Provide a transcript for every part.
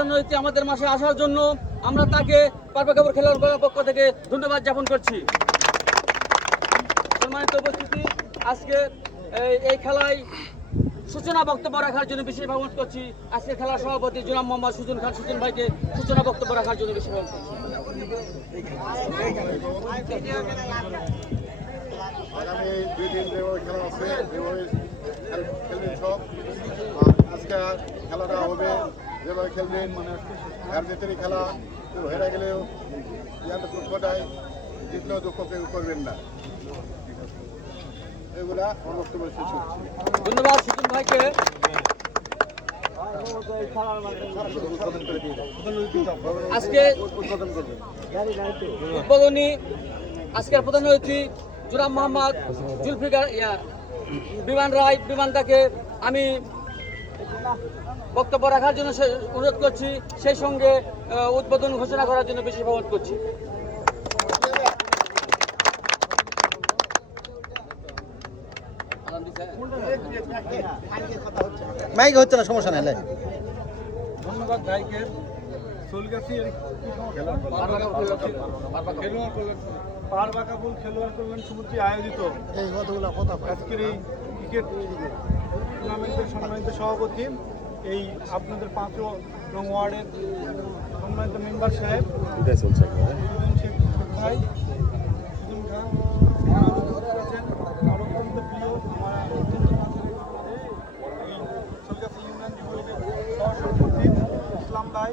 প্রধান অতিথি আমাদের মাসে আসার জন্য আমরা তাকে পারপাকাপুর খেলোয়াড় পক্ষ থেকে ধন্যবাদ জ্ঞাপন করছি। সম্মানিত উপস্থিতি, আজকে এই খেলায় সূচনা বক্তব্য রাখার জন্য বিশেষ অনুরোধ করছি আজকে খেলার সভাপতি জনাব মোহাম্মদ সুজন খান সুজন ভাইকে সূচনা বক্তব্য রাখার জন্য বিশেষ অনুরোধ করছি। আগামী 2 দিন যেভাবে খেলা আছে যেভাবে খেলবেন সব। আজকে খেলাটা হবে যেভাবে খেলবেন, মানে আর যেতেরই খেলা, হেরা গেলেও ইয়াতে দুঃখটাই, জিতলেও দুঃখ কেউ করবেন না। এগুলা বক্তব্য শেষ হচ্ছে। ধন্যবাদ সুজন ভাইকে। আজকে উদ্বোধনী আজকের প্রধান অতিথি জনাব মোহাম্মদ জুলফিকার বিমান রায় বিমানটাকে আমি বক্তব্য রাখার জন্য অনুরোধ করছি, সেই সঙ্গে উদ্বোধন ঘোষণা করার জন্য বিশেষ অনুরোধ করছি। মাইক হচ্ছে না, সমস্যা নেই। ধন্যবাদ ভাইকে। পারবাকাবুল খেলোয়াড় কল্যাণ সমিতি আয়োজিত আজকের এই ক্রিকেট টুর্নামেন্টের সম্মানিত সভাপতি, এই আপনাদের 5 নং ওয়ার্ডের সম্মানিত মেম্বার সাহেব সুজন শেখ ভাই, সুজন খান, আমার অত্যন্ত প্রিয় এই সোলগাছি ইউনিয়ন যুবলীগের সহসভাপতি ইসলাম ভাই,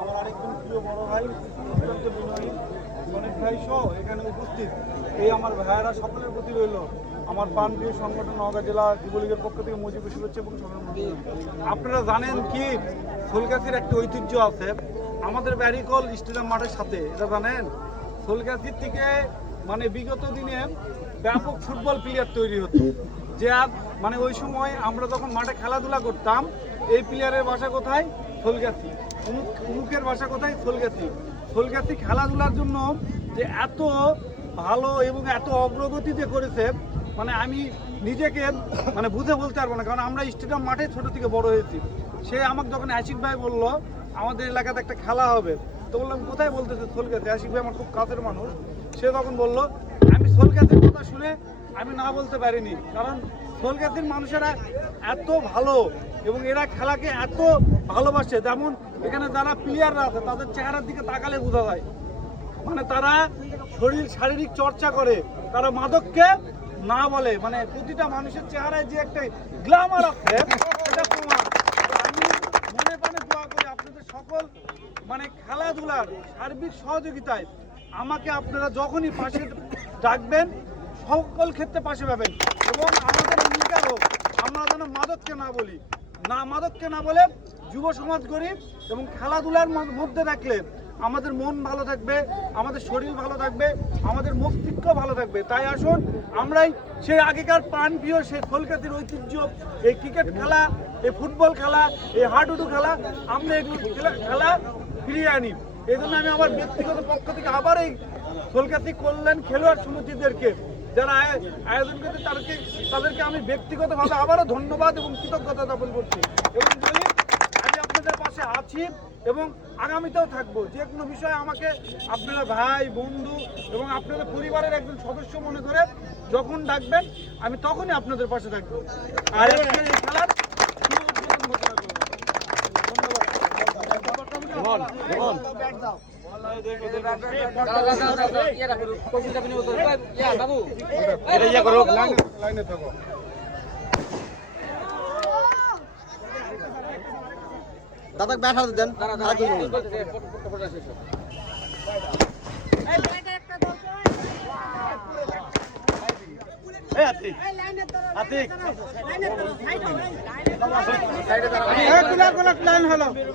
আমার আরেকজন প্রিয় বড় ভাই অত্যন্ত বিনয়ী অনেক ভাই সহ এখানে উপস্থিত এই আমার ভাইয়েরা সকলের প্রতি রইল আমার প্রাণপ্রিয় সংগঠন নওগাঁ জেলা যুবলীগের পক্ষ থেকে মুজিবুর শুভেচ্ছা এবং আপনারা জানেন কি সোলগাছির একটা ঐতিহ্য আছে আমাদের ব্যারিকল স্টেডিয়াম মাঠের সাথে, এটা জানেন? সোলগাছির থেকে মানে বিগত দিনে ব্যাপক ফুটবল প্লেয়ার তৈরি হতো, যে মানে ওই সময় আমরা যখন মাঠে খেলাধুলা করতাম এই প্লেয়ারের বাসা কোথায়? সোলগাছি। উমুকের বাসা কোথায়? সোলগাছি। সোলগাছি খেলাধুলার জন্য যে এত ভালো এবং এত অগ্রগতি যে করেছে, মানে আমি নিজেকে মানে বুঝে বলতে পারবো না, কারণ আমরা স্টেডিয়াম মাঠে ছোট থেকে বড় হয়েছি। সে আমাকে যখন আশিক ভাই বললো আমাদের এলাকাতে একটা খেলা হবে, তো বললাম কোথায়? বলতেছে সোলগাছি। আশিক ভাই আমার খুব কাছের মানুষ, সে তখন বললো, আমি সোলগাছির কথা শুনে আমি না বলতে পারিনি, কারণ সোলগাছির মানুষেরা এত ভালো এবং এরা খেলাকে এত ভালোবাসে। যেমন এখানে যারা প্লেয়াররা আছে তাদের চেহারার দিকে তাকালে বোঝা যায়, মানে তারা শারীরিক চর্চা করে, তারা মাদককে না বলে, মানে প্রতিটা মানুষের চেহারায় যে একটা গ্ল্যামার আছে সেটা প্রমাণ। আমি মনে প্রাণে দোয়া করি আপনাদের সকল মানে খেলাধুলার সার্বিক সহযোগিতায় আমাকে আপনারা যখনই পাশে ডাকবেন সকল ক্ষেত্রে পাশে পাবেন, এবং আমাদের অঙ্গীকার হোক আমরা যেন মাদককে না বলি, মাদককে না বলে যুব সমাজ গড়ি, এবং খেলাধুলার মধ্যে রাখলে আমাদের মন ভালো থাকবে, আমাদের শরীর ভালো থাকবে, আমাদের মস্তিষ্ক ভালো থাকবে। তাই আসুন আমরাই সেই আগেকার প্রাণপ্রিয় সেই সোলগাছির ঐতিহ্য, এই ক্রিকেট খেলা, এই ফুটবল খেলা, এই হাডুডু খেলা, আমরা এগুলো খেলা ফিরিয়ে আনি। এই জন্য আমি আমার ব্যক্তিগত পক্ষ থেকে আবার এই সোলগাছি কল্যাণ খেলোয়াড় সমিতিদেরকে যারা আয়োজন করছে তাদেরকে আমি ব্যক্তিগতভাবে আবারও ধন্যবাদ এবং কৃতজ্ঞতা জ্ঞাপন করছি, এবং বলি আমি আপনাদের পাশে আছি এবং আগামীতেও থাকবো। যে কোনো বিষয়ে আমাকে আপনারা ভাই বন্ধু এবং আপনাদের পরিবারের একজন সদস্য মনে করে যখন ডাকবেন আমি তখনই আপনাদের পাশে থাকবো। আর আজকের এই খেলার দাদা ব্যাট হাতে দেন।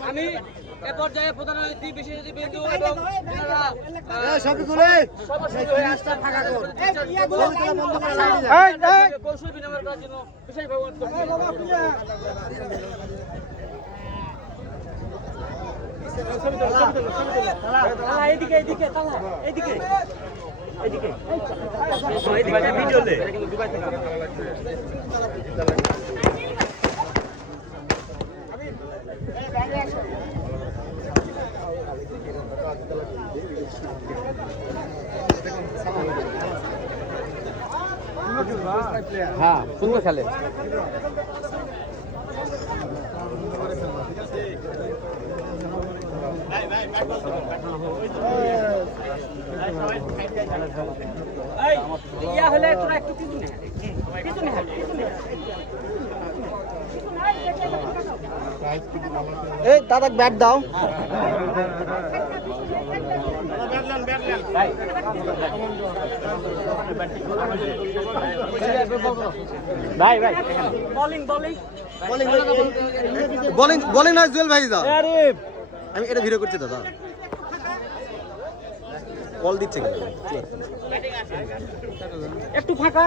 আমি এ পর্যায়ে প্রধান অতিথি বিশেষ অতিথিবৃন্দ এবং কৌশল বিনিময় করার জন্য বিশেষ অনুরোধ করছি। প্লেয়ার। হ্যাঁ সুন্দর খেলে ইয়া হলে তোরা একটু পিছনে এই দাদাকে ব্যাট দাও। ভাই ভাই বোলিং বোলিং বোলিং বোলিং না জুয়েল ভাই দাও। আমি এটা ভিডিও করছি দাদা। কল দিচ্ছে কেন? একটু ফাঁকা